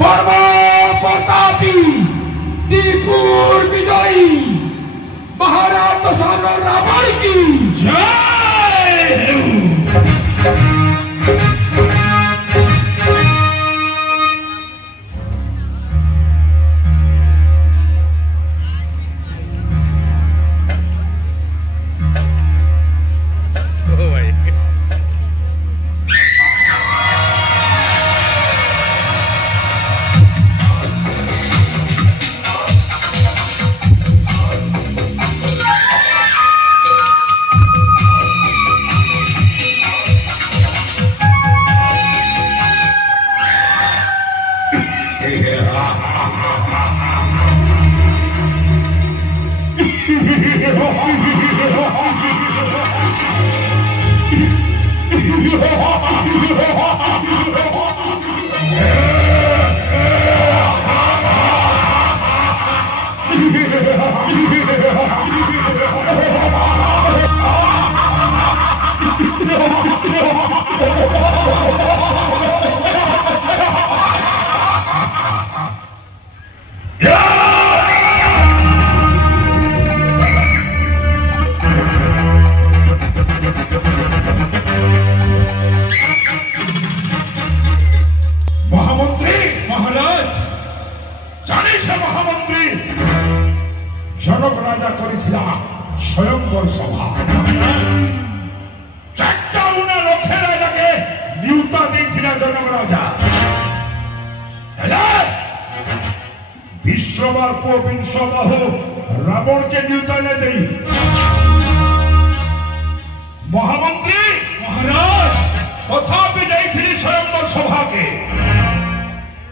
পরম প্রতাপী ত্রিপুর বিজয়ী মহারাজ রাবণ কি জয়। স্বয়ংবর সভা চারটা উনা লক্ষ্যে রাজাকে নিউতা দিয়েছিল জনক রাজা বিশ্ববার বিংশবাহ রাবণকে নিউতা এনে দেই। মহামন্ত্রী মহারাজ তথাপি যাইছিলি স্বয়ংবর সভাকে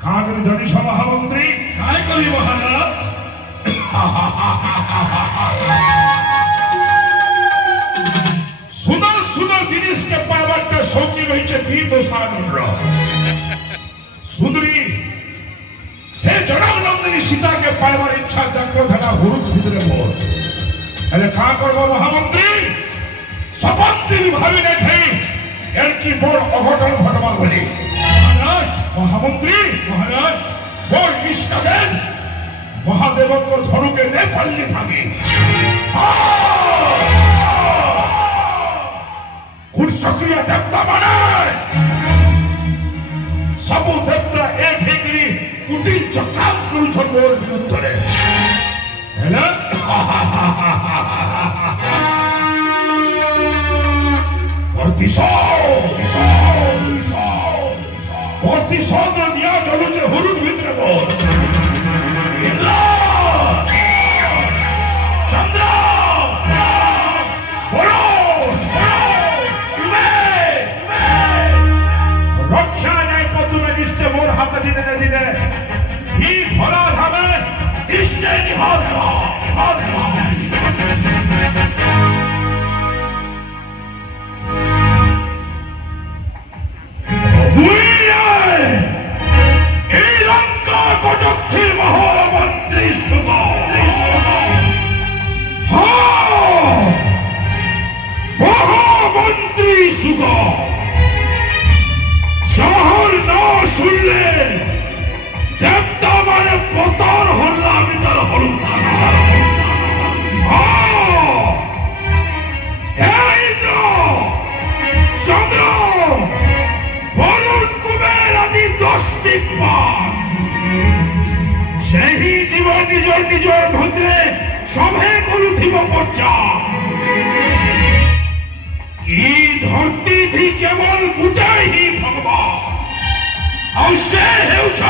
কাগরে জানিস মহামন্ত্রী কাই করি মহারাজ সুন্দর সুন্দর জিনিসকে পাইবারটা শৌকি রয়েছে বীর সাগর সুন্দরী সে জনক নন্দিনী সীতাকে পাইবার ইচ্ছা জাগ্রত থাকা হলুদ ভিতরে মোর তাহলে কা করবো মহামন্ত্রী সপন্তি ভাবি দেখে এর কি বড় অঘটন ঘটবা বলে মহারাজ মহামন্ত্রী মহারাজ বড় নিষ্ঠা দেন মহাদেবঙ্গ ধনুকে নে পাল্লি ভাগে সক্রিয় দেবতা মানে সবু দেবতা এক হেগিরি কুটিল চক্রান্ত করুছন মোর বিরুদ্ধে হেলা প্রতিশোধ নিয়া চলুছে হলুদ ভিতরে মোর চন্দ্র রক্ষা নেই প্রথমে নিশ্চে মোর হাতে দিনে না দিনে হি ভরা ধামে নিশ্চে নিহত এই লঙ্কা কটক্ষীর মহামন্ত্রী সুগ মহামন্ত্রী সুগ শহর না শুনলে দেবতা মানে পতন হল্লা আমি তার হলুদ চন্দ্র বরুণ কুবের আদি 10টি ସେହି ଜୀବ ନିଜ ନିଜ ଭିତରେ ସଭେ କରୁଥିବ ପଚା ଇ ଧରତୀ କେବଳ ଗୋଟାଏ ହିଁ ଭଗବାନ ଆଉ ସେ ହେଉଛ